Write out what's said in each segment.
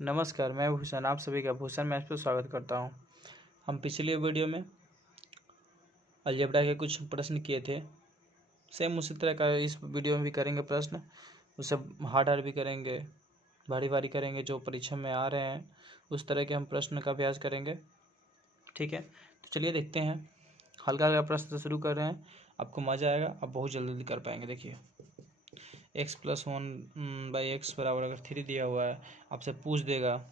नमस्कार, मैं भूषण आप सभी का भूषण मैथ पर स्वागत करता हूं। हम पिछले वीडियो में अलजेब्रा के कुछ प्रश्न किए थे। सेम उसी तरह का इस वीडियो में भी करेंगे प्रश्न। उसे हार्ड भी करेंगे, भारी करेंगे, जो परीक्षा में आ रहे हैं उस तरह के हम प्रश्न का अभ्यास करेंगे। ठीक है, तो चलिए देखते हैं। हल्का हल्का प्रश्न से शुरू कर रहे हैं, आपको मज़ा आएगा, आप बहुत जल्दी कर पाएंगे। देखिए, x+1/x बराबर अगर 3 दिया हुआ है, आपसे पूछ देगा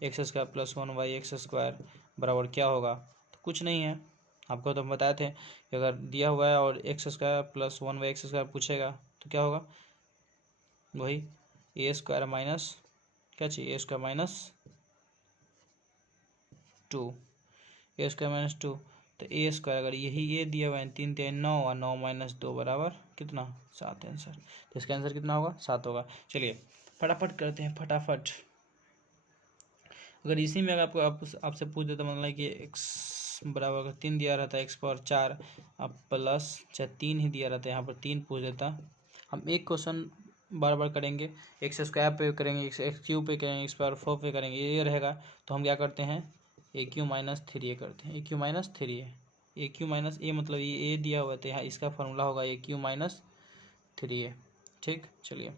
x² + 1/x² बराबर क्या होगा, तो कुछ नहीं है। आपको तो हम बताए थे कि अगर दिया हुआ है और x² + 1/x² पूछेगा तो क्या होगा, वही a² माइनस क्या चाहिए, a² - 2, a² - 2। तो a² अगर यही ये दिया हुआ है 3 3 9 और 9 - 2 बराबर कितना, 7 आंसर। तो इसका आंसर कितना होगा, 7 होगा। चलिए फटाफट करते हैं, फटाफट। अगर इसी में अगर आपसे पूछ देता, मतलब कि x बराबर अगर 3 दिया रहता है, x⁴ अब प्लस 3 ही दिया रहता है, यहाँ पर 3 पूछ देता, हम एक क्वेश्चन बार बार करेंगे। x² पे करेंगे, x³ पे करेंगे, x⁴ पे करेंगे, ये रहेगा। तो हम क्या करते हैं, AQ - 3a करते हैं। AQ - 3a, AQ - a मतलब ये a दिया हुआ था, यहाँ इसका फॉर्मूला होगा AQ - 3a। ठीक, चलिए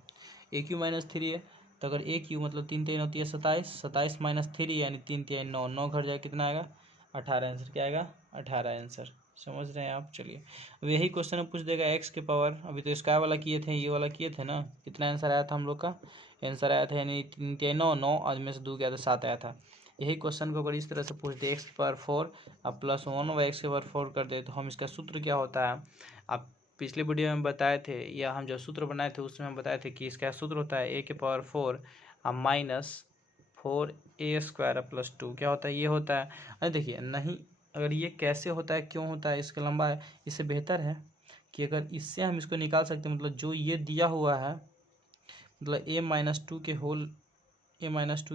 AQ - 3a, तो अगर AQ मतलब 3 3 होती है 27, 27 - 3 यानी 3 3 9, 9 घर जाए कितना आएगा, 18 आंसर। क्या आएगा, 18 आंसर। समझ रहे हैं आप। चलिए अब यही क्वेश्चन में पूछ देगा x के पावर, अभी तो स्क्वायर वाला किए थे, ये वाला किए थे ना। कितना आंसर आया था हम लोग का, आंसर आया था यानी 3 3 9 9, आज में से 2 गया तो 7 आया था। यही क्वेश्चन को अगर इस तरह से पूछ दे x⁴ अब +1/x⁴ कर दे, तो हम इसका सूत्र क्या होता है, आप पिछले वीडियो में बताए थे, या हम जो सूत्र बनाए थे उसमें हम बताए थे कि इसका सूत्र होता है a⁴ -4a² + 2। क्या होता है, ये होता है। अरे देखिए, नहीं अगर ये कैसे होता है, क्यों होता है, इसका लंबा है। इससे बेहतर है कि अगर इससे हम इसको निकाल सकते हैं, मतलब जो ये दिया हुआ है, मतलब a-2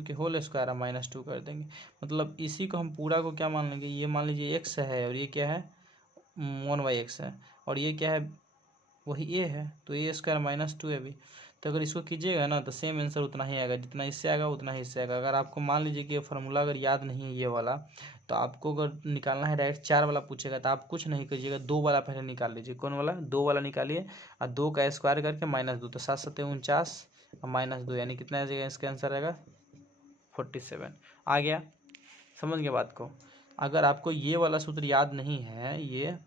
के होल स्क्वायर -2 कर देंगे। मतलब इसी को हम पूरा को क्या मान लेंगे, ये मान लीजिए x है और ये क्या है, 1/x है, और ये क्या है, वही a है, तो a² - 2ab। तो अगर इसको कीजिएगा ना तो सेम आंसर उतना ही आएगा, जितना इससे आएगा उतना ही इससे आएगा। अगर आपको मान लीजिए कि ये फार्मूला अगर याद नहीं है ये वाला, तो आपको अगर निकालना है डायरेक्ट 4 वाला पूछेगा, तो आप कुछ नहीं कीजिएगा, 2 वाला पहले निकाल लीजिए। कौन वाला, 2 वाला निकालिए, और 2 का स्क्वायर करके -2, तो 7 7 49 और -2 यानी कितना आ जाएगा, इसका आंसर आएगा 47। आ गया, समझ गए बात को। अगर आपको ये वाला सूत्र याद नहीं है, ये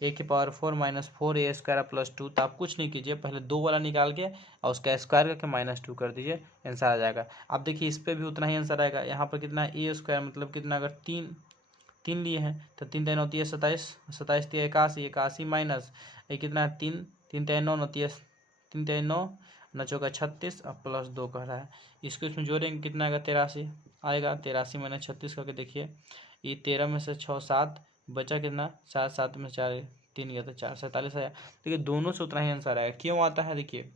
a⁴ -4a² + 2, तो आप कुछ नहीं कीजिए, पहले 2 वाला निकाल के और उसका स्क्वायर करके -2 कर दीजिए, आंसर आ जाएगा। अब देखिए इस पर भी उतना ही आंसर आएगा। यहाँ पर कितना है, a² मतलब कितना, अगर 3 लिए हैं तो 3 3 होती है 27, 27 3 81, 81 माइनस ये कितना है 3 3 3 9 होती है 3 3 9 9 चौका 36 और +2 कह रहा है। इसको इसमें जोड़ेंगे कितना आएगा, 83 आएगा। 83 - 36 करके देखिए, ये 13 में से 6 7 बचा कितना, 7 7 में 4 3 गया तो 4 47 आया। देखिए दोनों से उतना ही आंसर आएगा। क्यों आता है, देखिए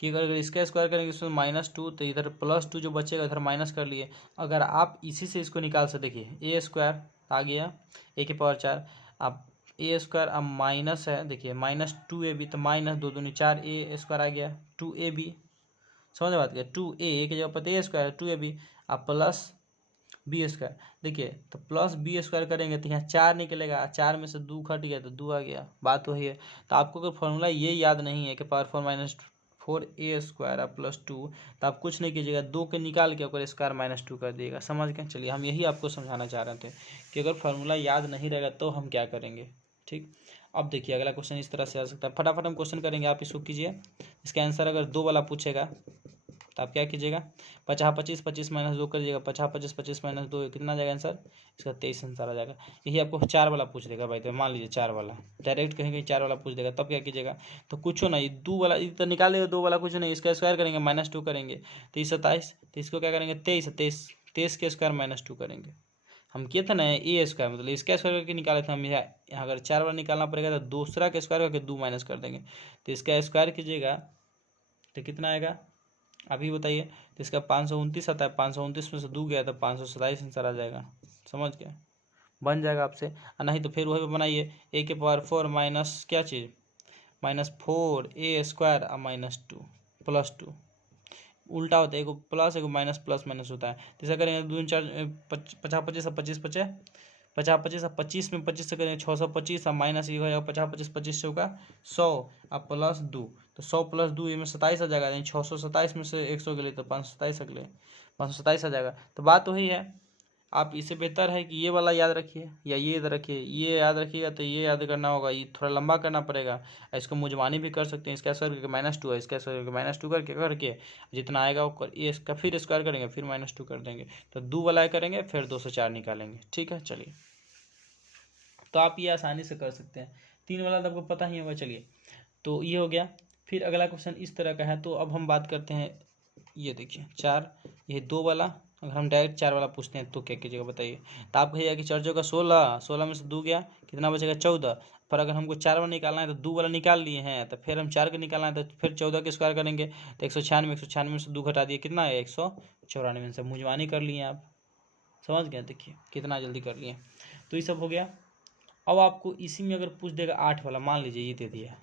कि अगर इसका स्क्वायर करेंगे इसमें -2, तो इधर +2 जो बचेगा इधर माइनस कर लिए। अगर आप इसी से इसको निकाल सकते, देखिए a² आ गया a⁴, अब a² अब माइनस है, देखिए -2ab, तो -2 दूनी 4a² आ गया 2ab। समझ बात क्या, 2a की जगह पर a², 2ab अब प्लस b²। देखिए तो +b² करेंगे तो यहाँ 4 निकलेगा, 4 में से 2 घट गया तो 2 आ गया, बात वही है। तो आपको अगर फॉर्मूला ये याद नहीं है कि पावर 4 - 4a² + 2, तो आप कुछ नहीं कीजिएगा, 2 के निकाल के ऊपर स्क्वायर -2 कर दिएगा। समझ गए। चलिए हम यही आपको समझाना चाह रहे थे कि अगर फार्मूला याद नहीं रहेगा तो हम क्या करेंगे। ठीक, अब देखिए अगला क्वेश्चन इस तरह से आ सकता है, फटाफट हम क्वेश्चन करेंगे, आप इसको कीजिए। इसका आंसर अगर 2 वाला पूछेगा तो आप क्या कीजिएगा, 50 25 25 - 2 कर दीजिएगा, 50 25 25 - 2 कितना आ जाएगा आंसर, इसका 23 आंसर आ जाएगा। यही आपको 4 वाला पूछ देगा भाई, तो मान लीजिए 4 वाला डायरेक्ट कहीं 4 वाला पूछ देगा, तब क्या कीजिएगा, तो कुछ नहीं, 2 वाला तो निकालेगा, 2 वाला कुछ नहीं, इसका स्क्वायर करेंगे -2 करेंगे, 23 27, तो इसको क्या करेंगे 23 23 के स्क्वायर -2 करेंगे। हम किए थे ना a² मतलब इसका स्क्वायर करके निकाले थे हम, यहाँ अगर 4 वाला निकालना पड़ेगा तो दूसरा के स्क्वायर करके 2 माइनस कर देंगे, तो इसका स्क्वायर कीजिएगा तो कितना आएगा अभी बताइए। तो इसका 529 आता है, 529 में से 2 गया तो 527 आंसर आ जाएगा। समझ गए, बन जाएगा आपसे। और नहीं तो फिर वही बनाइए, a⁴ माइनस क्या चीज़, -4a² और -2 + 2, उल्टा होता है, एक प्लस एक माइनस, प्लस माइनस होता है। तो ऐसा करेंगे 2 4 50 25 अब 25 बचे, 50 25 अब 25 में 25 से करेंगे 625 अब माइनस ये हो जाएगा 50 25 25 से होगा 100 अब प्लस 2, तो 100 प्लस 2 इसमें 27 आ जाएगा, यानी 627 में से 100 के लिए तो 527 अगले 527 आ जाएगा। तो बात वही है, आप इससे बेहतर है कि ये वाला याद रखिए या ये याद रखिए, ये याद रखिएगा तो ये याद करना होगा, ये थोड़ा लंबा करना पड़ेगा। इसको मुजमानी भी कर सकते हैं, इसका स्क्वायर करके -2 है, इसका स्क्वायर करके -2 करके जितना आएगा वो ये इसका फिर स्क्वायर करेंगे, फिर -2 कर देंगे, तो 2 वाला करेंगे, फिर 2 से 4 निकालेंगे। ठीक है, चलिए, तो आप ये आसानी से कर सकते हैं। 3 वाला तो आपको पता ही होगा। चलिए, तो ये हो गया। फिर अगला क्वेश्चन इस तरह का है, तो अब हम बात करते हैं, ये देखिए 4, ये 2 वाला, अगर हम डायरेक्ट 4 वाला पूछते हैं तो क्या कीजिएगा बताइए। तो आप कहिएगा कि 4 जगह 16, 16 में से 2 गया, कितना बचेगा 14। पर अगर हमको 4 वाला निकालना है तो 2 वाला निकाल लिए हैं, तो फिर हम 4 का निकालना है तो फिर 14 के स्क्वायर करेंगे, तो 196, 196 में से 2 घटा दिए, कितना है 194 में से। मुजवानी कर लिए आप, समझ गए, देखिए कितना जल्दी कर लिए। तो ये सब हो गया। अब आपको इसी में अगर पूछ देगा 8 वाला, मान लीजिए ये दे दिया,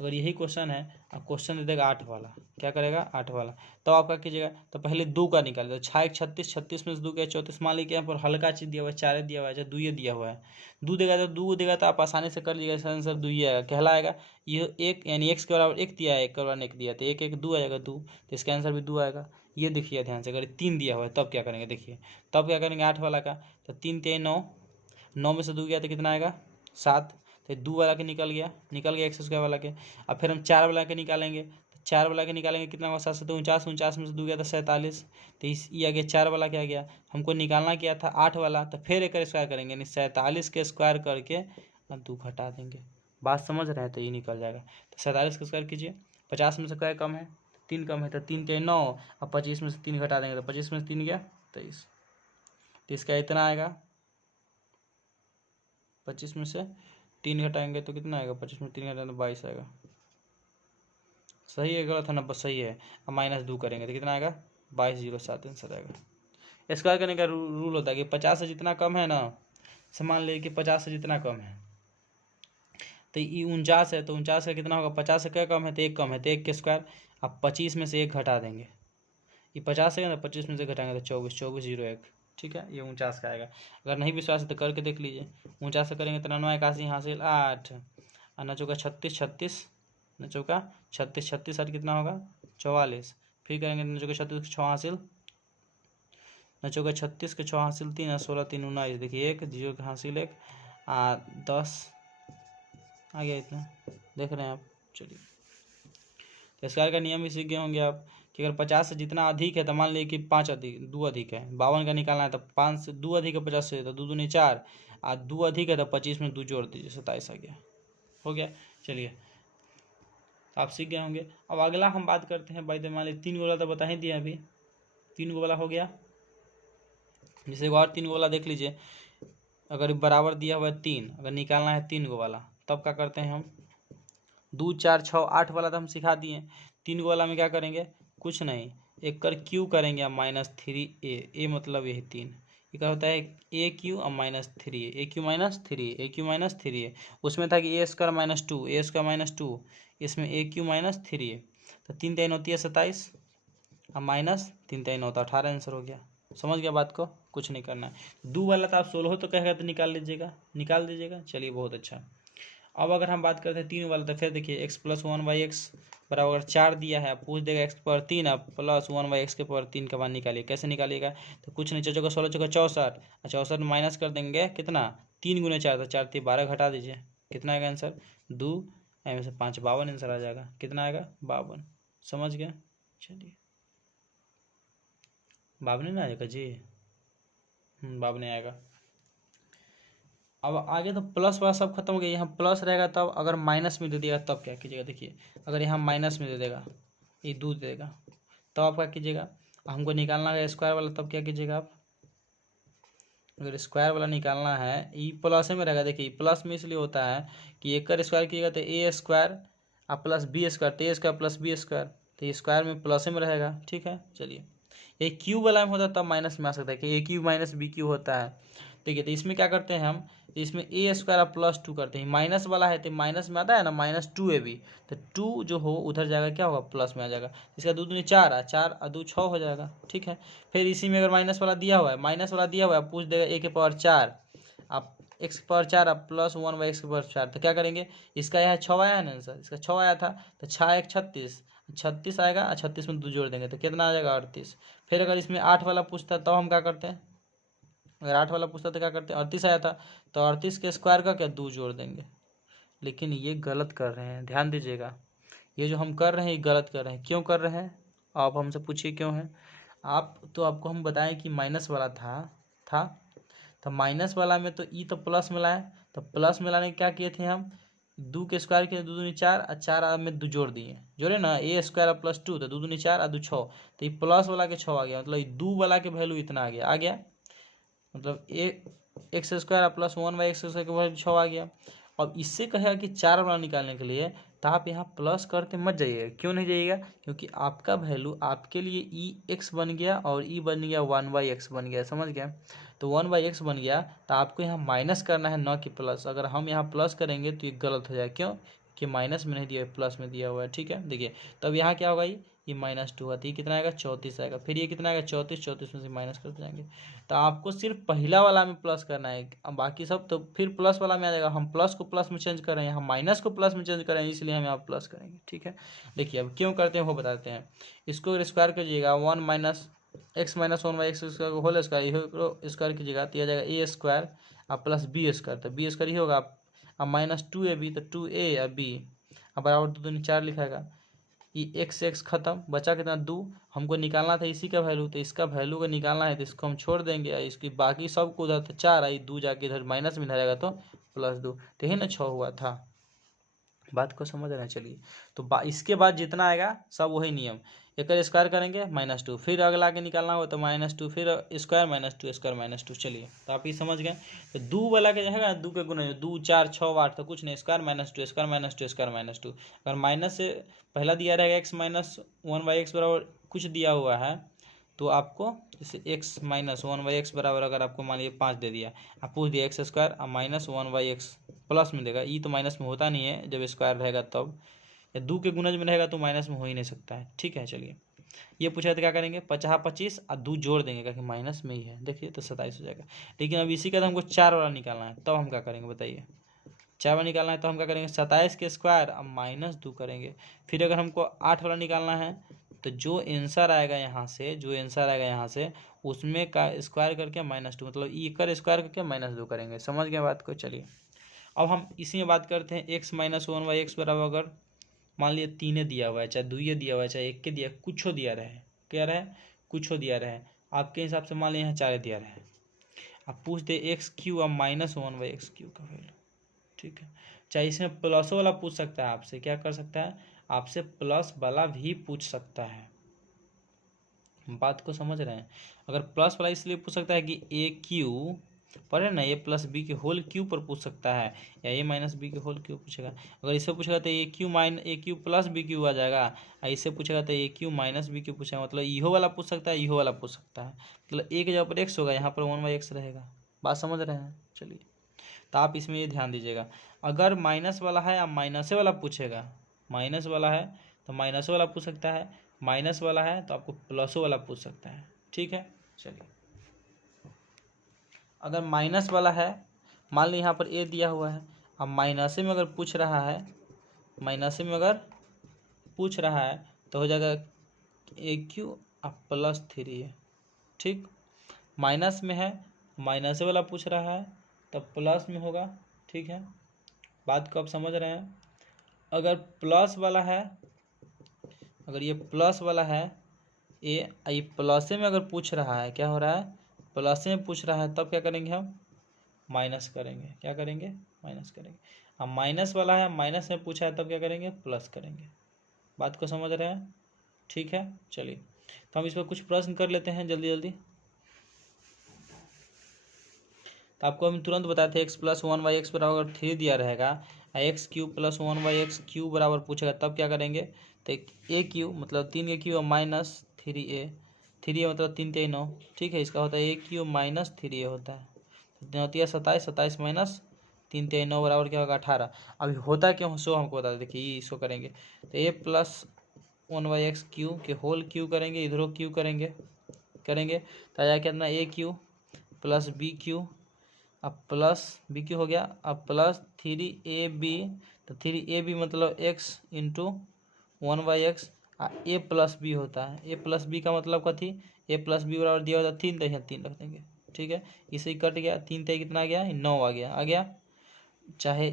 अगर यही क्वेश्चन है, अब क्वेश्चन दे देगा 8 वाला, क्या करेगा 8 वाला, तो आप क्या कीजिएगा, तो पहले 2 का निकाल दो, 6 36, 36 में से 2 गया 34, मान लीजिए यहाँ पर हल्का चीज दिया हुआ है, 4 दिया हुआ है, चाहे 2 दिया हुआ है, 2 देगा तो 2 देगा तो आप आसानी से कर लीजिएगा, इसका आंसर 2 आएगा, कहलाएगा ये एक, यानी x के बराबर 1 दिया है, 1 के बराबर 1 दिया, तो 1 1 2 आएगा 2, तो इसका आंसर भी 2 आएगा। ये देखिए ध्यान से, अगर 3 दिया हुआ है तब क्या करेंगे, देखिए तब क्या करेंगे 8 वाला का, तो 3 3 9, 9 में से 2 गया तो कितना आएगा 7, तो 2 वाला के निकल गया एक्स स्क्वायर वाला के। अब फिर हम 4 वाला के निकालेंगे, तो 4 वाला के निकालेंगे, कितना होगा 7 से 2 49, 49 में से 2 गया तो 47, तो इस ये आ गया 4 वाला, क्या गया हमको निकालना क्या था 8 वाला, तो फिर एक स्क्वायर करेंगे, यानी 47 के स्क्वायर करके 2 घटा देंगे। बात समझ रहे हैं, तो ये निकल जाएगा। तो 47 का स्क्वायर कीजिए, 50 में से क्या कम है 3 कम है, तो 3 3 9, अब 25 में से 3 घटा देंगे, तो 25 में से 3 गया 23, तो इसका इतना आएगा, 25 में से 3 घटाएंगे तो कितना आएगा, 25 में 3 घटाएंगे तो 22 आएगा। सही है गलत है ना, बस सही है। अब -2 करेंगे तो कितना आएगा 2207 आंसर आएगा। स्क्वायर करने का रूल होता है कि 50 से जितना कम है ना, मान लीजिए कि 50 से जितना कम है, तो ये 49 है, तो 49 का कितना होगा, 50 से क्या कम है तो 1 कम है, तो 1 के स्क्वायर, अब 25 में से 1 घटा देंगे, ये 50 है ना, 25 में से घटाएंगे तो 24, 2401, ठीक है, ये 49 का आएगा। अगर नहीं विश्वास है तो करके देख लीजिए। 49 से करेंगे तो 99 81 हासिल 8, और न चौका 36 36, न चौका 36 36 8 कितना होगा 44, फिर करेंगे न चौका 36 6 हासिल, न चौका 36 के 6 हासिल 3 और 16 3 19, देखिए 1 0 के हासिल 1 10 आ गया, इतना देख रहे हैं आप। चलिए, तो स्क्वायर का नियम भी सीख गए होंगे आप कि अगर 50 से जितना अधिक है तो मान लीजिए कि 5 अधिक 2 अधिक है, 52 का निकालना है तो 5 से 2 अधिक है 50 से, तो 2 दूनी 4, और 2 अधिक है तो 25 में 2 जोड़ दीजिए, 27 आ गया, हो गया। चलिए, आप सीख गए होंगे। अब अगला हम बात करते हैं, भाई मान लीजिए 3 वाला तो बता ही दिया अभी, 3 वाला हो गया। जैसे और 3 वाला देख लीजिए, अगर बराबर दिया हुआ है 3, अगर निकालना है 3 वाला, तब क्या करते हैं हम, 2 4 6 8 वाला तो हम सिखा दिए, 3 वाला में क्या करेंगे, कुछ नहीं, एक कर क्यू करेंगे अब -3a, मतलब यही 3, ये क्या होता है ए क्यू अब -3a, ए क्यू -3a, ए क्यू -3a, उसमें था कि ए स्क्वायर -2, ए स्क्वायर -2, इसमें ए क्यू -3a, तो 3 3 होती है 27, अब -3 3 होता है 18, आंसर हो गया। समझ गया बात को, कुछ नहीं करना है। 2 वाला तो आप 16 तो कहेगा तो निकाल लीजिएगा, निकाल दीजिएगा। चलिए, बहुत अच्छा। अब अगर हम बात करते हैं 3 वाला, तो फिर देखिए x + 1/x बराबर 4 दिया है, पूछ देगा x की पावर 3 अब प्लस 1/x के पावर 3 के बाद निकालिए, कैसे निकालिएगा, तो कुछ नहीं, 4 चौका 16 चौका 64, 64 में माइनस कर देंगे कितना 3 × 4, तो 4 3 12 घटा दीजिए, कितना आएगा आंसर 2, में से 5 52 आंसर आ जाएगा, कितना आएगा 52। समझ गया, चलिए 52 ना आएगा जी, 52 आएगा। अब आगे तो प्लस वाला सब खत्म हो गया, यहाँ प्लस रहेगा, तब अगर माइनस में दे देगा तब क्या कीजिएगा, देखिए अगर यहाँ माइनस में दे देगा, ये 2 दे देगा, तब आप क्या कीजिएगा, हमको निकालना है स्क्वायर वाला, तब क्या कीजिएगा आप, अगर स्क्वायर वाला निकालना है, ई प्लस में रहेगा, देखिए प्लस में इसलिए होता है कि एक का स्क्वायर कीजिएगा तो ए स्क्वायर और प्लस बी स्क्वायर, तो ए स्क्वायर प्लस बी स्क्वायर, तो ये स्क्वायर में प्लस में रहेगा, ठीक है। चलिए, ये क्यू वाला में होता है तब माइनस में आ सकता है कि ए क्यू -बी क्यू होता है, ठीक है, तो इसमें क्या करते हैं हम, इसमें ए स्क्वायर आप प्लस 2 करते हैं, माइनस वाला है तो माइनस में आता है ना -2ab, तो 2 जो हो उधर जाएगा क्या होगा प्लस में आ जाएगा, इसका 2 दूनी 4 आ 4 और 2 6 हो जाएगा। ठीक है, फिर इसी में अगर माइनस वाला दिया हुआ है, माइनस वाला दिया हुआ है पूछ देगा a के पावर 4, आप x के पावर 4 आप प्लस 1/x के पावर 4, तो क्या करेंगे, इसका यह 6 आया है ना आंसर, इसका 6 आया था, तो 6 1 36, 36 आएगा, 36 में 2 जोड़ देंगे तो कितना आ जाएगा 38। फिर अगर इसमें 8 वाला पूछता तो हम क्या करते हैं, अगर 8 वाला पूछता तो क्या करते हैं, 38 आया था तो 38 के स्क्वायर का क्या 2 जोड़ देंगे। लेकिन ये गलत कर रहे हैं, ध्यान दीजिएगा, ये जो हम कर रहे हैं ये गलत कर रहे हैं। क्यों कर रहे हैं आप हमसे पूछिए क्यों है। आपको हम बताएं कि माइनस वाला था तो माइनस वाला में तो ई तो प्लस में लाए, तो प्लस में लाने क्या किए थे हम, 2 के स्क्वायर किए 2 दूनी 4 और 4 में 2 जोड़ दिए, जोड़े ना ए स्क्वायर प्लस 2 तो 2 दूनी 4 और 2 6, तो ये प्लस वाला के 6 आ गया, मतलब 2 वाला के वैल्यू इतना आ गया, मतलब x square plus 1/x square के वैल्यू 6 आ गया। अब इससे कहेगा कि 4 वाला निकालने के लिए, तो आप यहाँ प्लस करते मत जाइएगा। क्यों नहीं जाइएगा, क्योंकि आपका वैल्यू आपके लिए ई एक्स बन गया और ई बन गया 1/x बन गया, समझ गया, तो 1/x बन गया, तो आपको यहाँ माइनस करना है न कि प्लस। अगर हम यहाँ प्लस करेंगे तो ये गलत हो जाएगा, क्यों कि माइनस में नहीं दिया है प्लस में दिया हुआ है। ठीक है, देखिए तब यहाँ क्या होगा, ये -2 आती है, कितना आएगा 34 आएगा, फिर ये कितना आएगा 34 में से माइनस करते जाएंगे, तो आपको सिर्फ पहला वाला में प्लस करना है, अब बाकी सब तो फिर प्लस वाला में आ जाएगा। हम प्लस को प्लस में चेंज कर रहे हैं, हम माइनस को प्लस में चेंज कर रहे हैं, इसलिए हम यहाँ प्लस करेंगे। ठीक है, देखिए अब क्यों करते हैं वो बताते हैं। इसको स्क्वायर कीजिएगा 1 minus x minus 1/x square को होल स्क्वायर स्क्वायर कीजिएगा तो यह जाएगा ए स्क्वायर अब प्लस बी स्क्वायर, तो बी स्क्वायर ही होगा, अब -2ab तो 2a और b, अब बराबर 2 दूनी 4 लिखाएगा, ये एक्स एक्स खत्म, बचा कितना 2, हमको निकालना था इसी का वैल्यू, तो इसका वैल्यू का निकालना है तो इसको हम छोड़ देंगे, इसकी बाकी सब को उधर तो 4 आई, 2 जाके इधर माइनस में जाएगा तो +2, तो यही ना 6 हुआ था। बात को समझ रहे हैं, चलिए तो इसके बाद जितना आएगा सब वही नियम, एक स्क्वायर करेंगे -2, फिर अगला के निकालना हो तो -2, फिर स्क्वायर -2 स्क्वायर -2। चलिए तो आप ये समझ गए, तो 2 वाला के रहेगा 2 के गुना 2 4 6 8 तो कुछ नहीं, स्क्वायर -2 स्क्वायर -2 स्क्वायर -2, अगर माइनस से पहला दिया रहेगा x माइनस 1/x बराबर कुछ दिया हुआ है तो आपको जैसे x माइनस 1/x बराबर अगर आपको मान लीजिए 5 दे दिया, आप पूछ दिया x स्क्वायर और -1/x प्लस में देगा, ये तो माइनस में होता नहीं है जब स्क्वायर रहेगा तब, या 2 के गुणज में रहेगा तो माइनस में हो ही नहीं सकता है। ठीक है, चलिए ये पूछा तो क्या करेंगे 50 25 और 2 जोड़ देंगे क्योंकि माइनस में ही है, देखिए तो 27 हो जाएगा। लेकिन अब इसी का तो हमको 4 वाला निकालना है, तब हम क्या करेंगे बताइए, 4 वाला निकालना है तो हम क्या करेंगे 27 के स्क्वायर अब -2 करेंगे। फिर अगर हमको 8 वाला निकालना है तो जो आंसर आएगा यहाँ से उसमें का स्क्वायर करके -2, मतलब ई कर स्क्वायर करके -2 करेंगे, समझ गए बात को। चलिए अब हम इसी में बात करते हैं, x माइनस 1/x बराबर अगर मान लिया 3 दिया हुआ है, चाहे 2 दिया हुआ है, चाहे 1 दिया, कुछ दिया रहे, क्या रहे कुछ दिया रहे, आपके हिसाब से मान लिया यहाँ 4 दिया रहे, आप पूछ दे x³ अब -1/x³ का वैल्यू। ठीक है, चाहे इसमें प्लस वाला पूछ सकता है आपसे, क्या कर सकता है आपसे प्लस वाला भी पूछ सकता है, बात को समझ रहे हैं। अगर प्लस वाला इसलिए पूछ सकता है कि AQ पर है ना, a प्लस बी के होल क्यूब पर पूछ सकता है, या a माइनस बी के होल क्यूब पूछेगा। अगर इससे पूछेगा तो AQ प्लस BQ आ जाएगा, और इससे पूछेगा तो AQ माइनस BQ पूछेगा, मतलब इहो वाला पूछ सकता है, इहो वाला पूछ सकता है, मतलब एक जगह पर x होगा, यहाँ पर 1/x रहेगा, बात समझ रहे हैं। चलिए तो आप इसमें ये ध्यान दीजिएगा, अगर माइनस वाला है या माइनस वाला पूछेगा, माइनस वाला है तो माइनस वाला पूछ सकता है, माइनस वाला है तो आपको प्लस वाला पूछ सकता है। ठीक है, चलिए अगर माइनस वाला है, मान लो यहाँ पर a दिया हुआ है, अब माइनस में अगर पूछ रहा है, माइनस में अगर पूछ रहा है तो हो जाएगा AQ अब +3a। ठीक, माइनस में है, माइनस वाला पूछ रहा है तब प्लस में होगा। ठीक है, बात को आप समझ रहे हैं। अगर प्लस वाला है, अगर ये प्लस वाला है ये प्लस में अगर पूछ रहा है, क्या हो रहा है प्लस में पूछ रहा है, तब क्या करेंगे हम माइनस करेंगे, क्या करेंगे माइनस करेंगे। अब माइनस वाला है, माइनस में पूछा है तब क्या करेंगे प्लस करेंगे, बात को समझ रहे हैं। ठीक है, चलिए तो हम इस पर कुछ प्रश्न कर लेते हैं जल्दी जल्दी। तो आपको हम तुरंत बताते हैं x प्लस 1/x बराबर 3 दिया रहेगा, x³ प्लस 1/x³ बराबर पूछेगा तब क्या करेंगे, तो AQ मतलब 3 माइनस 3a, 3a मतलब 3 3 9। ठीक है, इसका होता है AQ माइनस 3a होता है, 9 27, 27 माइनस 3 3 9 बराबर क्या होगा 18। अभी होता क्यों सो हमको बता दे। देखिए ये इसको करेंगे तो a प्लस 1/x क्यू के होल क्यू करेंगे, इधरों क्यू करेंगे तो आया कितना a cube plus b cube, अब प्लस बी क्यू हो गया, अब प्लस 3ab, तो 3ab मतलब x into 1/x a plus b होता है। a प्लस बी का मतलब कथी, a प्लस बी बराबर दिया होता है 3, तो यहाँ 3 रख देंगे। ठीक है, इसे ही कट गया, 3 3 कितना आ गया 9 आ गया चाहे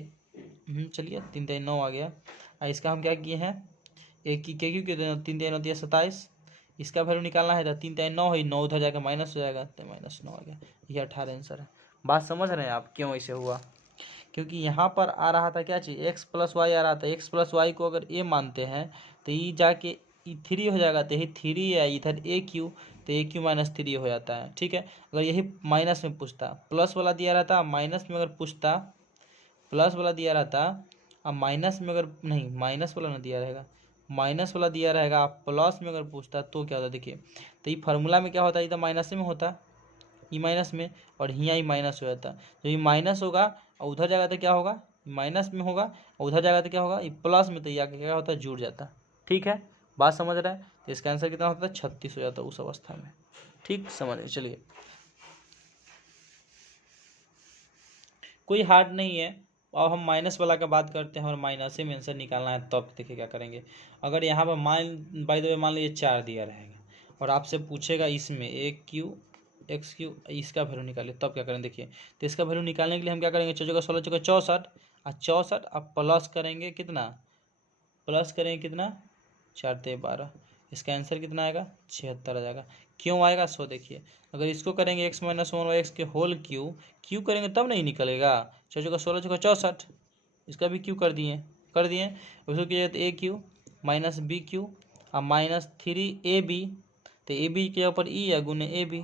चलिए 3 3 9 आ गया। इसका हम क्या किए हैं, एक की क्यों 3 3 9 दिया 27, इसका वैल्यू निकालना है तो 3 3 9 है, 9 उधर जाकर माइनस हो जाएगा तो -9 आ गया। ये 18 आंसर है। बात समझ रहे हैं आप क्यों ऐसे हुआ, क्योंकि यहाँ पर आ रहा था क्या चीज़ x प्लस वाई आ रहा था। x प्लस वाई को अगर a मानते हैं तो ये जाके 3 हो जाएगा, तो यही 3 है, इधर a क्यू तो a क्यू माइनस 3 हो जाता है। ठीक है, अगर यही माइनस में पूछता, प्लस वाला दिया रहता, माइनस में अगर पूछता, प्लस वाला दिया रहता, अब माइनस में अगर नहीं, माइनस वाला ना दिया रहेगा, माइनस वाला दिया रहेगा, प्लस में अगर पूछता तो क्या होता। देखिए तो ये फार्मूला में क्या होता है, ये तो माइनस में होता, ये माइनस में, और यहाँ ही माइनस हो जाता। तो ये माइनस होगा और उधर जाएगा तो क्या होगा, माइनस में होगा, और उधर जाएगा तो क्या होगा, ये प्लस में, तो ये आगे क्या होता है जुड़ जाता। ठीक है, बात समझ रहा है। तो इसका आंसर कितना होता है 36 हो जाता उस अवस्था में। ठीक समझ, चलिए कोई हार्ड नहीं है। अब हम माइनस वाला का बात करते हैं और माइनस में आंसर निकालना है, तब देखिए क्या करेंगे। अगर यहाँ पर बाय द वे मान लीजिए 4 दिया रहेगा और आपसे पूछेगा इसमें a क्यू एक्स क्यू, इसका वैल्यू निकालिए, तब क्या करें देखिए। तो इसका वैल्यू निकालने के लिए हम क्या करेंगे, 4 16 64 और 64, अब प्लस करेंगे कितना, प्लस करेंगे कितना 4 3 12, इसका आंसर कितना आएगा 76 आ जाएगा। क्यों आएगा सो देखिए, अगर इसको करेंगे x माइनस 1/x के होल क्यू करेंगे तब नहीं निकलेगा। 4 16 64, इसका भी क्यू कर दिए उसको किया तो a cube minus b cube और माइनस 3ab, तो ए बी के ऊपर ई है गुने ए बी,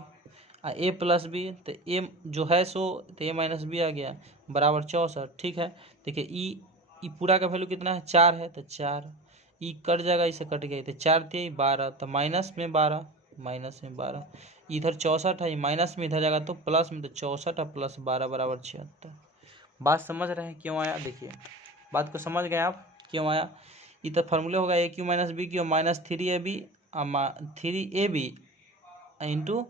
और ए प्लस बी तो ए जो है सो, तो ए माइनस बी आ गया बराबर 64। ठीक है, देखिए ई पूरा का वैल्यू कितना है 4 है, तो 4 ई कट जाएगा, इसे कट गया, तो 4 3 12, तो माइनस में 12 इधर 64 है, माइनस में इधर जाएगा तो प्लस में, तो 64 और प्लस 12 बराबर 76। बात समझ रहे हैं क्यों आया, देखिए बात को समझ गए आप क्यों आया। ये तो फॉर्मूले होगा a cube minus b cube minus 3ab 3ab into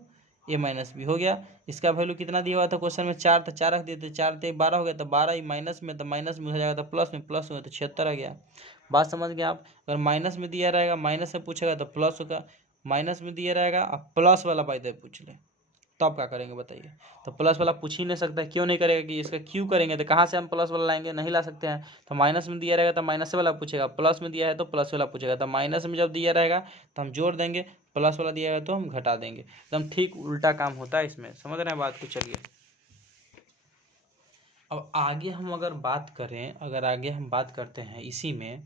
a minus b हो गया। इसका वैल्यू कितना दिया हुआ था क्वेश्चन में 4, तो 4 रख दिए, तो 4 3 12 हो गया, तो 12 ही माइनस में, तो माइनस में हो जाएगा तो प्लस में, प्लस होगा तो 76 आ गया। बात समझ गए आप। अगर माइनस में दिया रहेगा, माइनस से पूछेगा तो प्लस होगा, माइनस में दिया रहेगा अब प्लस वाला बाय द पूछ ले, तब क्या करेंगे बताइए। तो प्लस वाला पूछ ही नहीं सकता, क्यों नहीं करेगा कि इसका क्यू करेंगे तो कहाँ से हम प्लस वाला लाएंगे, नहीं ला सकते हैं। तो माइनस में दिया रहेगा तो माइनस वाला पूछेगा, प्लस में दिया है तो प्लस वाला पूछेगा, तो माइनस में जब दिया रहेगा तो हम जोड़ देंगे, प्लस वाला दिया है तो हम घटा देंगे। एकदम ठीक उल्टा काम होता है इसमें, समझ रहे हैं बात को। चलिए अब आगे हम अगर बात करें, अगर आगे हम बात करते हैं इसी में,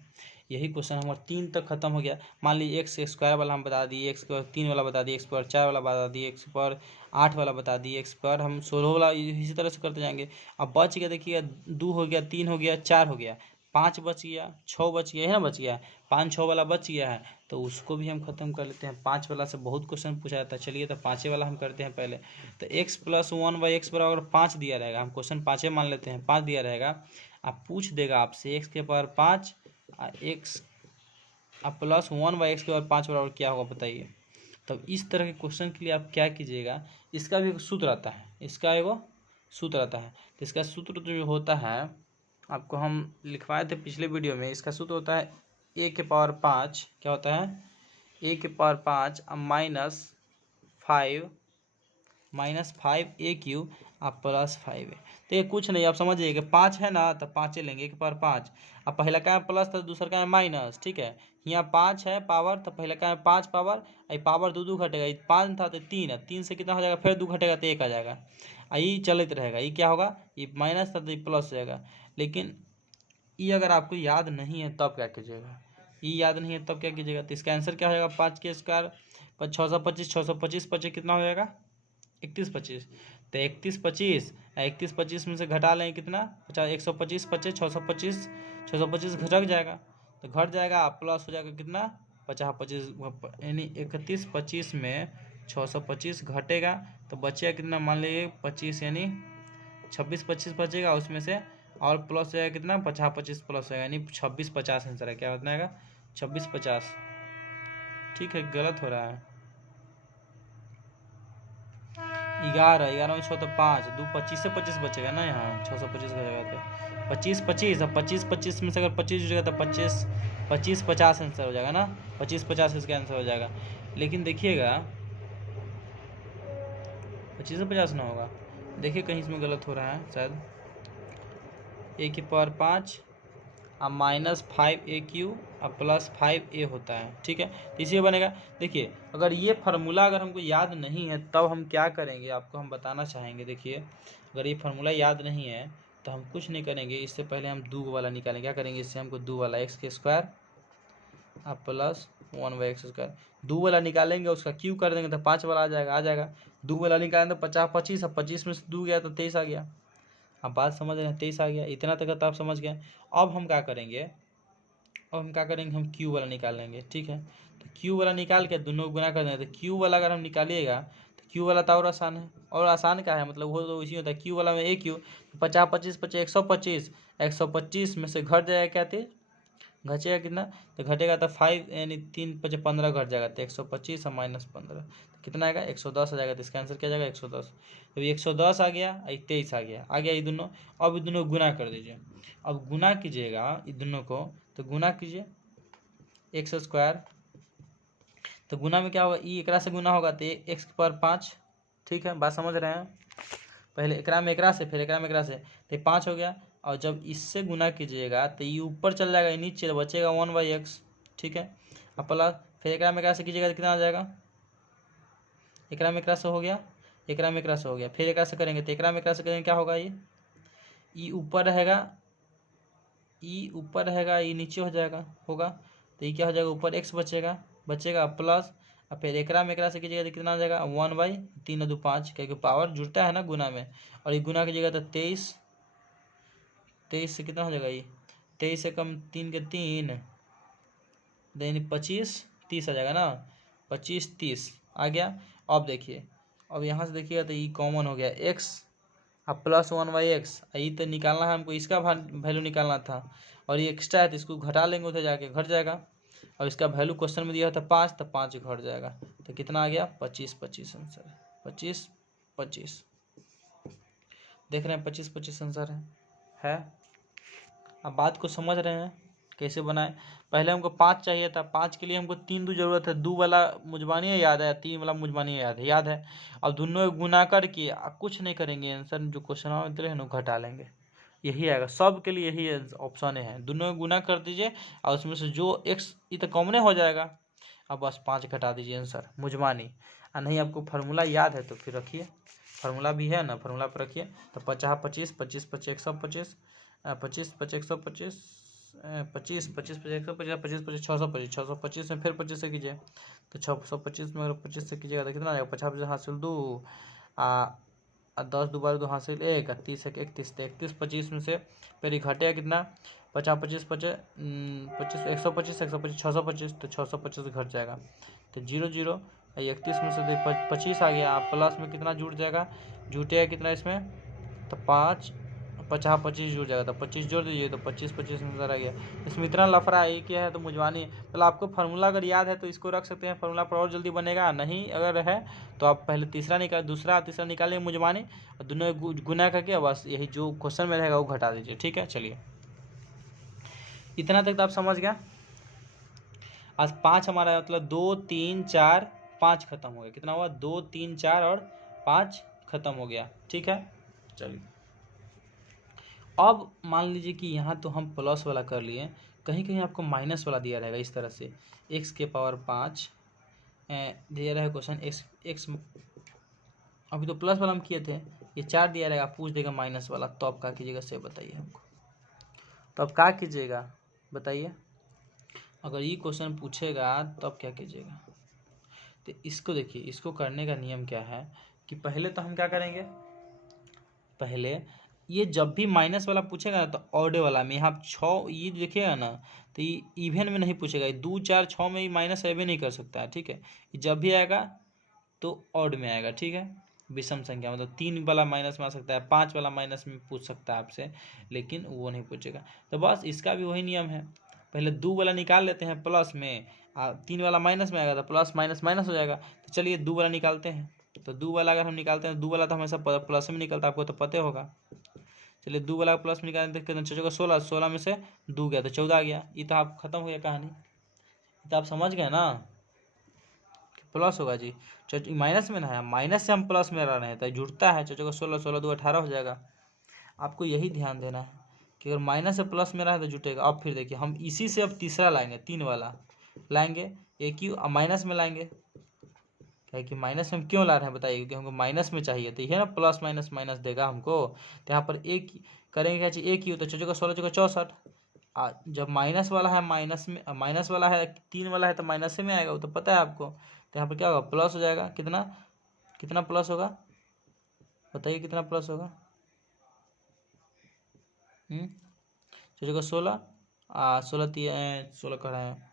यही क्वेश्चन हमारा 3 तक खत्म हो गया। मान लीजिए एक्स स्क्वायर वाला हम बता दिए, एक्स स्क्वायर 3 वाला बता दिए, एक्स स्क्वायर 4 वाला बता दिए, एक्स स्क्वायर 8 वाला बता दिए, एक्स स्क्वायर हम 16 वाला, इसी तरह से करते जाएंगे। अब बच गया देखिए 2 हो गया, 3 हो गया, 4 हो गया, 5 बच गया, 6 बच गया है ना, बच गया 5 6 वाला बच गया है, तो उसको भी हम खत्म कर लेते हैं। 5 वाला से बहुत क्वेश्चन पूछा जाता है, चलिए तो 5 वाला हम करते हैं पहले। तो x प्लस 1/x बराबर 5 दिया रहेगा, हम क्वेश्चन 5 मान लेते हैं, 5 दिया रहेगा। आप पूछ देगा आपसे x के पावर 5 x अब प्लस 1/x के पावर 5 बराबर क्या होगा बताइए। तब इस तरह के क्वेश्चन के लिए आप क्या कीजिएगा, इसका भी एक सूत्र आता है, इसका एगो सूत्र आता है। तो इसका सूत्र जो होता है आपको हम लिखवाए थे पिछले वीडियो में, इसका सूत्र होता है a के पावर 5, क्या होता है a के पावर 5 -5 a क्यू आप प्लस 5 है। तो ये कुछ नहीं, आप समझिए कि 5 है ना, तो 5 लेंगे, 1 पावर 5, अब पहला का है प्लस तो दूसरा का है माइनस। ठीक है, यहाँ 5 है पावर, तो पहले का है 5 पावर, ये पावर 2 2 घटेगा, 5 था तो 3 है, 3 से कितना हो जाएगा, फिर 2 घटेगा तो 1 आ जाएगा, ये चलते रहेगा। ये क्या होगा, ये माइनस था तो ये प्लस हो जाएगा। लेकिन ये अगर आपको याद नहीं है तब क्या कीजिएगा, ये याद नहीं है तब क्या कीजिएगा। तो इसका आंसर क्या हो जाएगा, 5 के स्क्वायर 625, 625 25 कितना हो जाएगा 31 25, तो 31 25 31 25 में से घटा लेंगे कितना 50, 125 25 625 घट जाएगा, तो घट जाएगा प्लस हो जाएगा कितना 50 25, यानी 31 25 में 625 घटेगा तो बचेगा कितना, मान लीजिए 25 यानी 26 25 बचेगा, उसमें से और प्लस हो जाएगा कितना 50 25 प्लस होगा, यानी 26 50 आंसर है। क्या होता है 26 50। ठीक है, गलत हो रहा है। 11 में 6 तो 5, 2 25 से 25 बचेगा ना, यहाँ 625 का जगह पे 25 25। अब 25 25 में से अगर 25 जुड़ेगा तो 25 25 50 आंसर हो जाएगा ना, 25 50 इसका आंसर हो जाएगा। लेकिन देखिएगा 25 से 50 ना होगा, देखिए कहीं इसमें गलत हो रहा है शायद। a की पावर 5 और -5aq और +5a होता है। ठीक है, तो इसी बनेगा। देखिए अगर ये फार्मूला अगर हमको याद नहीं है तब हम क्या करेंगे, आपको हम बताना चाहेंगे। देखिए अगर ये फार्मूला याद नहीं है तो हम कुछ नहीं करेंगे, इससे पहले हम 2 वाला निकालेंगे। क्या करेंगे, इससे हमको 2 वाला x² और +1/x², 2 वाला निकालेंगे, उसका क्यू कर देंगे तो 5 वाला आ जाएगा। 2 वाला निकालेंगे तो 50 25, अब 25 में से 2 गया तो 23 आ गया। अब बात समझ रहे हैं, 23 आ गया। इतना तक तो आप समझ गए। अब हम क्या करेंगे, हम क्यू वाला निकाल लेंगे। ठीक है, तो क्यू वाला निकाल के दोनों गुना कर देंगे। तो क्यू वाला अगर हम निकालिएगा तो क्यू वाला तो और आसान है, और आसान क्या है, मतलब वो तो इसी होता है। क्यू वाला में ए क्यू 50 25 25 125, 125 में से घट जाएगा क्या थे, घटेगा कितना, तो घटेगा तो 5, यानी 3 5 15 घट जाएगा, तो 125 और -15 तो कितना आएगा 110 आ जाएगा। तो इसका आंसर क्या जाएगा 110। तो 110 आ गया, 23 आ गया ये दोनों। अब ये दोनों गुना कर दीजिए। अब गुना कीजिएगा ये दोनों को, तो गुना कीजिए x², तो गुना में क्या होगा, ई एकरा से गुना होगा तो x की पावर 5। ठीक है, बात समझ रहे हैं। पहले एकरा में एकरा से, फिर एकरा में एकरा से, तो 5 हो गया। और जब इससे गुना कीजिएगा तो ये ऊपर चल जाएगा, ये नीचे बचेगा 1/x। ठीक है, अब प्लस फिर एकरा में एकरा से कीजिएगा तो कितना आ जाएगा, एकरा में एकरा से हो गया, एकरा में एकरा से हो गया, फिर एकरा से करेंगे तो एकरा में एकरा से करेंगे क्या होगा, ये ऊपर रहेगा, ई ऊपर रहेगा, ये नीचे हो जाएगा होगा, तो ये क्या हो जाएगा, ऊपर x बचेगा प्लस, और फिर एकरा में एकरा से कीजिएगा तो कितना आ जाएगा 1/3 और 2 5, क्योंकि पावर जुड़ता है ना गुना में। और ये गुना कीजिएगा तो 23 से कितना हो जाएगा, ये 23 से कम 3 के 3, यानी 25 30 आ जाएगा ना, 25 30 आ गया। अब देखिए, अब यहाँ से देखिएगा तो ये कॉमन हो गया x अब +1/x, ये तो निकालना है हमको, इसका वैल्यू निकालना था, और ये एक्स्ट्रा है तो इसको घटा लेंगे, उधर जाके घट जाएगा। और इसका वैल्यू क्वेश्चन में दिया था 5, तो 5 घट जाएगा, तो कितना आ गया 25 25 आंसर, 25 25। देख रहे हैं 25 25 आंसर है। अब बात को समझ रहे हैं कैसे बनाए। पहले हमको 5 चाहिए था, 5 के लिए हमको 3 2 जरूरत है, 2 वाला मुजबानी याद है, 3 वाला मुजबानी याद है। अब दोनों गुना करके कुछ नहीं करेंगे, आंसर जो क्वेश्चन है ना घटा लेंगे, यही आएगा। सब के लिए यही ऑप्शन है, दोनों गुना कर दीजिए और उसमें से जो x ये तो कॉमन हो जाएगा। अब बस 5 घटा दीजिए, आंसर मुजबानी। और नहीं आपको फार्मूला याद है तो फिर रखिए, फार्मूला भी है ना, फार्मूला पर रखिए। तो 50 25 25 25 125, 25 25 125, 25 25 25 150, 25 25 625, 625 में फिर 25 से कीजिए तो 625 में अगर 25 से कीजिएगा तो कितना आएगा, 50 हासिल 2 10 2 12 2 हासिल 1, 30 1 31, तो 31 25 में से फिर घटेगा कितना, 50 25 25 25 125 125 625, तो 625 घट जाएगा, तो 0 0 31 में से 25 आ गया। प्लस में कितना जुड़ जाएगा, जुटेगा कितना इसमें, तो 5 50 25 जुड़ जाएगा, तो 25 जोड़ दीजिए तो 25 25 नजर आ गया। इसमें इतना लफड़ा है, क्या है तो मुजबानी। मतलब आपको फार्मूला अगर याद है तो इसको रख सकते हैं, फार्मूला पर और जल्दी बनेगा। नहीं अगर है तो आप पहले दूसरा तीसरा निकालिए मुजबानी, और दोनों गुना करके बस यही जो क्वेश्चन में रहेगा वो घटा दीजिए। ठीक है, चलिए इतना तक तो आप समझ गया। आज 5 हमारा मतलब 2 3 4 5 खत्म हो गया, कितना हुआ 2 3 4 और 5 खत्म हो गया। ठीक है, चलिए अब मान लीजिए कि यहाँ तो हम प्लस वाला कर लिए, कहीं कहीं आपको माइनस वाला दिया रहेगा इस तरह से, x के पावर 5 दिया रहेगा क्वेश्चन, x अभी तो प्लस वाला हम किए थे, ये 4 दिया रहेगा, पूछ देगा माइनस वाला, तो आप क्या कीजिएगा से बताइए हमको, तो आप क्या कीजिएगा बताइए। अगर ये क्वेश्चन पूछेगा तो आप क्या कीजिएगा, तो इसको देखिए, इसको करने का नियम क्या है कि पहले तो हम क्या करेंगे, पहले ये जब भी माइनस वाला पूछेगा ना तो ऑड वाला में यहाँ 6 ये देखिएगा ना, तो ये इवन में नहीं पूछेगा, 2 4 6 में ये माइनस एवे नहीं कर सकता है। ठीक है, जब भी आएगा तो ऑड में आएगा। ठीक है, विषम संख्या मतलब 3 वाला माइनस में आ सकता है, 5 वाला माइनस में पूछ सकता है आपसे, लेकिन वो नहीं पूछेगा। तो बस इसका भी वही नियम है, पहले 2 वाला निकाल लेते हैं प्लस में, 3 वाला माइनस में आएगा तो प्लस माइनस माइनस हो जाएगा। तो चलिए 2 वाला निकालते हैं। तो 2 वाला अगर हम निकालते हैं, 2 वाला तो हमेशा प्लस में निकलता है, आपको तो पता होगा। चलिए 2 वाला प्लस में निकालते हैं, कितना 16, 16 में से 2 गया तो 14 आ गया। ये तो आप खत्म हो गया कहानी, तो आप समझ गए ना प्लस होगा जी। माइनस में ना है, माइनस से हम प्लस में रह रहे हैं तो जुड़ता है, 16, 16 2 18 हो जाएगा। आपको यही ध्यान देना है कि अगर माइनस से प्लस में रहा है तो जुटेगा। अब फिर देखिए हम इसी से अब तीसरा लाएंगे, 3 वाला लाएंगे, एक ही माइनस में लाएंगे। क्या कि माइनस में हम क्यों ला रहे हैं बताइए, क्योंकि हमको माइनस में चाहिए, तो ये ना प्लस माइनस माइनस देगा हमको। तो यहाँ पर एक करेंगे क्या चाहिए, एक ही हो तो 16 16 64। जब माइनस वाला है, माइनस वाला है, 3 वाला है तो माइनस में आएगा, वो तो पता है आपको। तो यहाँ पर क्या होगा, प्लस हो जाएगा। कितना कितना प्लस होगा बताइए, कितना प्लस होगा? 16 16 16 कर रहे हैं,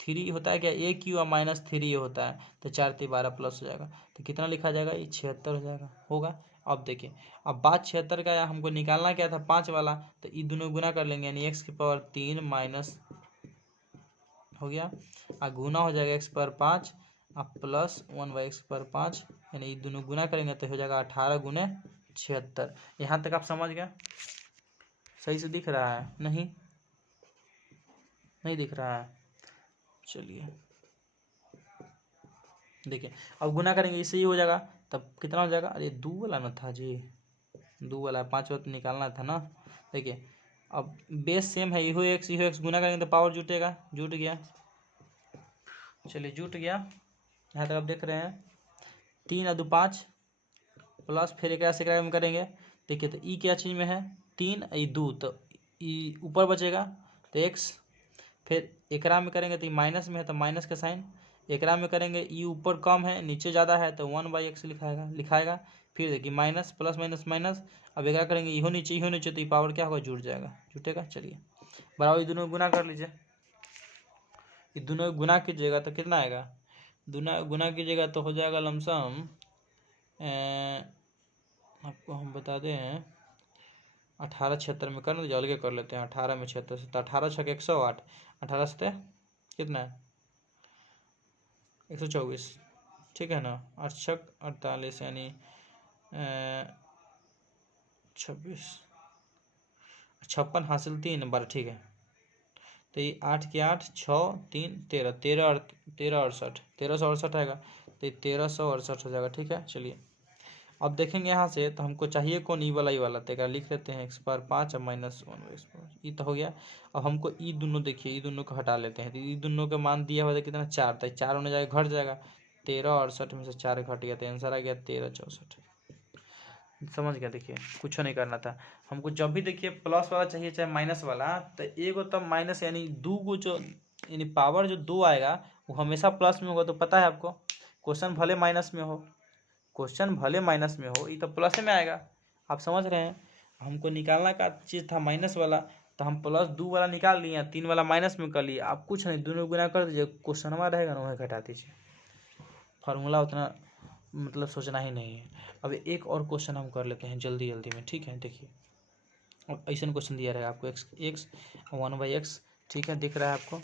3 होता है क्या, ए क्यू और -3 होता है, तो 4 3 12 प्लस हो जाएगा। तो कितना लिखा जाएगा, ये 76 हो जाएगा, होगा। अब देखिए, अब बात 76 का या हमको निकालना क्या था, 5 वाला, तो ये दोनों गुना कर लेंगे, यानी x की पावर 3 माइनस हो गया, और गुना हो जाएगा x पर 5 अब प्लस 1/x पर 5, यानी ये दोनों गुना करेंगे तो हो जाएगा 18 गुने 76। यहाँ तक आप समझ गए? सही से दिख रहा है? नहीं नहीं दिख रहा है? चलिए देखिए, अब गुना करेंगे, इससे ही हो जाएगा, तब कितना हो जाएगा, अरे 2 वाला ना था जी, 2 वाला 5 वाला निकालना था ना। देखिए अब बेस सेम है, इहो एक्स गुना करेंगे तो पावर जुटेगा, जुट गया। चलिए जुट गया, यहाँ तक आप देख रहे हैं। 3 और 2 5 प्लस, फिर एक से में करेंगे। देखिए तो ई क्या चीज़ में है, 3 ई 2, तो ई ऊपर बचेगा तो एक्स, फिर एकरा में करेंगे तो माइनस में है तो माइनस का साइन, एकरा में करेंगे ई ऊपर कम है नीचे ज़्यादा है तो 1/x लिखाएगा। फिर देखिए माइनस प्लस माइनस माइनस, अब एकरा करेंगे इहो नीचे तो ये पावर क्या होगा, जुट जाएगा, जुटेगा। चलिए बराबर ये दोनों गुना कर लीजिए, ये दोनों गुना कीजिएगा तो कितना आएगा, गुना कीजिएगा तो हो जाएगा लमसम, आपको हम बता दें 18 76 में कर दीजिए, अलगे कर लेते हैं। 18 में 76 से, तो 18 6 108, 18 से कितना है 124, ठीक है ना, 8 6 48, यानी 26 56 हासिल 3 बार, ठीक है। तो ये 8 के 8 6 3 13 13 और 68 1368 आएगा, तो ये 1368 हो जाएगा, ठीक है। चलिए अब देखेंगे यहाँ से, तो हमको चाहिए कौन, ई वाला तो लिख लेते हैं x पर 5 और -1 ये तो हो गया। अब हमको ई दोनों, देखिए ई दोनों को हटा लेते हैं, तो ई दोनों का मान दिया हुआ था कितना, 4, तो 4 होने जाएगा, घट जाएगा, 1368 में से 4 घट गया तो आंसर आ गया 1364। समझ गया? देखिए कुछ नहीं करना था हमको, जब भी देखिए प्लस वाला चाहिए चाहे माइनस वाला, तो एक तब माइनस, यानी 2 को जो, यानी पावर जो 2 आएगा वो हमेशा प्लस में होगा, तो पता है आपको। क्वेश्चन भले माइनस में हो, ये तो प्लस में आएगा, आप समझ रहे हैं। हमको निकालना का चीज़ था माइनस वाला, तो हम प्लस 2 वाला निकाल लिए, 3 वाला माइनस में कर लिए। आप कुछ नहीं, दोनों गुना कर दीजिए, क्वेश्चन रहेगा ना वही घटा दीजिए, फार्मूला उतना मतलब सोचना ही नहीं है। अब एक और क्वेश्चन हम कर लेते हैं जल्दी में, ठीक है। देखिए अब ऐसा क्वेश्चन दिया रहेगा आपको, x 1/x, ठीक है, दिख रहा है आपको,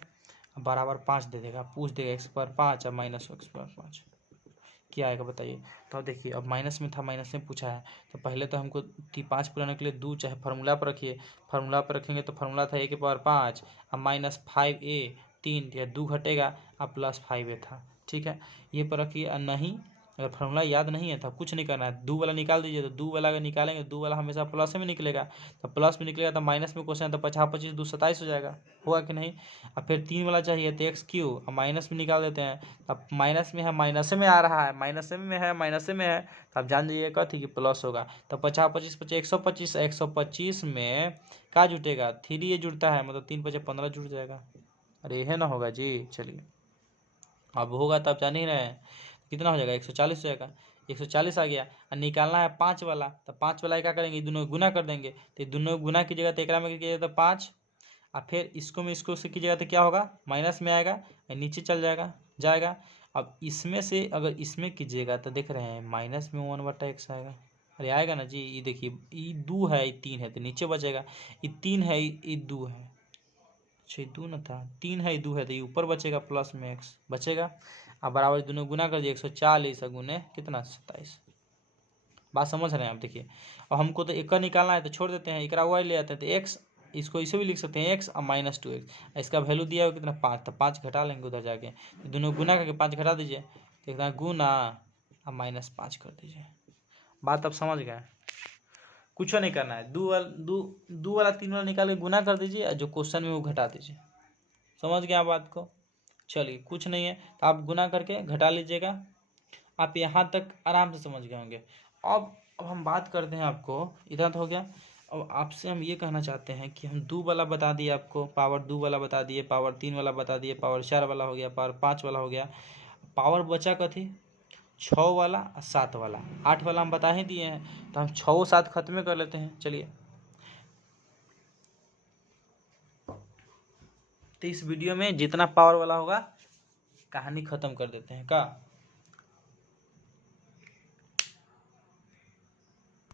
बराबर 5 दे देगा, पूछ देगा x पर 5 और -x पर 5 क्या आएगा बताइए। तो अब देखिए, अब माइनस में था, माइनस में पूछा है, तो पहले तो हमको 5 पुराने के लिए 2 चाहे फार्मूला पर रखिए, फार्मूला पर रखेंगे तो फार्मूला था a⁻5 और -5a 3, या 2 घटेगा और +5a था, ठीक है। ये पर रखिए, और नहीं अगर फार्मूला याद नहीं है तो कुछ नहीं करना है, 2 वाला निकाल दीजिए, तो 2 वाला अगर निकालेंगे, 2 वाला हमेशा प्लस में निकलेगा, तो प्लस में निकलेगा तो माइनस में क्वेश्चन है, तो 50 25 2 27 हो जाएगा, होगा कि नहीं। और फिर 3 वाला चाहिए तो एक्स क्यू, और माइनस में निकाल देते हैं, अब माइनस में है, माइनस में आ रहा है, माइनस में है, तो आप जान लीजिएगा कि प्लस होगा। तो 50 25 125, 125 में क्या जुटेगा, 3 ये जुड़ता है, मतलब 3 5 15 जुट जाएगा। अरे यह ना होगा जी। चलिए अब होगा तो आप जान ही रहे हैं, कितना हो जाएगा 140 हो जाएगा, 140 आ गया। और निकालना है 5 वाला, तो 5 वाला क्या करेंगे, दोनों गुना कर देंगे, तो दोनों गुना कीजिएगा तो एक में कीजिएगा तो 5, और फिर इसको में इसको से कीजिएगा तो क्या होगा, माइनस में आएगा, नीचे चल जाएगा, अब इसमें से अगर इसमें कीजिएगा तो देख रहे हैं माइनस में 1/x आएगा। अरे आएगा ना जी, ये देखिए ये 2 है, ये 3 है, तो नीचे बचेगा। ये 3 है, ये 2 है, अच्छा ये 2 ना था, 3 है, ये 2 है, तो ये ऊपर बचेगा प्लस में x बचेगा। अब बराबर दोनों गुना कर दिए, 140 गुने कितना 27। बात समझ रहे हैं आप? देखिए और हमको तो एक निकालना है, तो छोड़ देते हैं, एक y ले आते हैं, तो x इसको इसे भी लिख सकते हैं x और -2x। इसका वैल्यू दिया है कितना 5, तो 5 घटा लेंगे उधर जाके, तो दोनों गुना करके 5 घटा दीजिए, तो कितना गुना और -5 कर दीजिए। बात अब समझ गए? कुछ नहीं करना है, दो वाला 3 वाला निकाल के गुना कर दीजिए और जो क्वेश्चन में वो घटा दीजिए। समझ गए आप बात को? चलिए कुछ नहीं है, तो आप गुना करके घटा लीजिएगा। आप यहाँ तक आराम से समझ गए होंगे। अब हम बात करते हैं, आपको इतना तो हो गया। अब आपसे हम ये कहना चाहते हैं कि हम 2 वाला बता दिए आपको, पावर 2 वाला बता दिए, पावर 3 वाला बता दिए, पावर 4 वाला हो गया, पावर 5 वाला हो गया। पावर बचा कथी? 6 वाला और 7 वाला। 8 वाला हम बता ही दिए हैं, तो हम 6 और 7 खत्म कर लेते हैं। चलिए तो इस वीडियो में जितना पावर वाला होगा कहानी खत्म कर देते हैं का।